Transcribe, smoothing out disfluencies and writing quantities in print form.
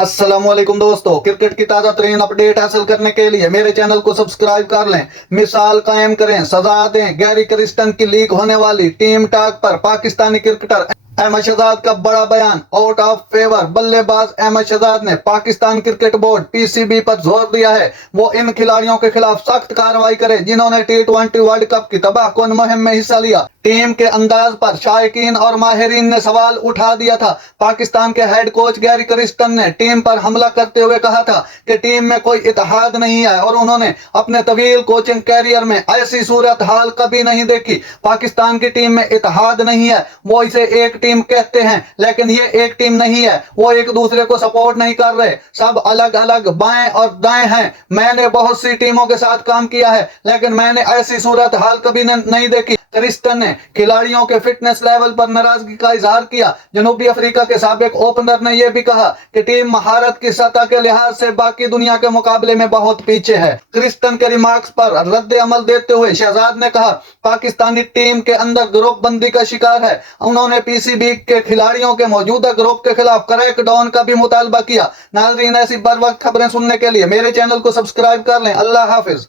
अस्सलाम वालेकुम दोस्तों, क्रिकेट की ताजा तरीन अपडेट हासिल करने के लिए मेरे चैनल को सब्सक्राइब कर लें। मिसाल कायम करें, सजा दें। गैरी क्रिस्टन की लीक होने वाली टीम टाक पर पाकिस्तानी क्रिकेटर अहमद शहजाद का बड़ा बयान। आउट ऑफ फेवर बल्लेबाज अहमद शहजाद ने पाकिस्तान क्रिकेट बोर्ड पीसीबी पर जोर दिया है वो इन खिलाड़ियों के खिलाफ सख्त कार्रवाई करे जिन्होंने टी20 वर्ल्ड कप की तबाहकुन मुहिम में हिस्सा लिया। टीम के अंदाज पर शायकीन और माहिरीन ने सवाल उठा दिया था। पाकिस्तान के हेड कोच गैरी क्रिस्टन ने टीम पर हमला करते हुए कहा था कि टीम में कोई इत्तेहाद नहीं है और उन्होंने अपने तवील कोचिंग कैरियर में ऐसी सूरत हाल कभी नहीं देखी। पाकिस्तान की टीम में इत्तेहाद नहीं है, वो इसे एक टीम कहते हैं, लेकिन ये एक टीम नहीं है। वो एक दूसरे को सपोर्ट नहीं कर रहे, सब अलग अलग बाएं और दाएं हैं। मैंने बहुत सी टीमों के साथ काम किया है, लेकिन मैंने ऐसी सूरत हाल कभी नहीं देखी। क्रिस्टन ने खिलाड़ियों के फिटनेस लेवल पर नाराजगी का इजहार किया। जनूबी अफ्रीका के साबिक ओपनर ने यह भी कहा कि टीम महारत की सतह के लिहाज से बाकी दुनिया के मुकाबले में बहुत पीछे है। क्रिस्टन के रिमार्क्स पर रद्द अमल देते हुए शहजाद ने कहा, पाकिस्तानी टीम के अंदर ग्रुप बंदी का शिकार है। उन्होंने पीसीबी के खिलाड़ियों के मौजूदा ग्रुप के खिलाफ क्रैकडाउन का भी मुतालबा किया। नाजरीन, ऐसी बर वक्त खबरें सुनने के लिए मेरे चैनल को सब्सक्राइब कर लें। अल्लाह हाफिज।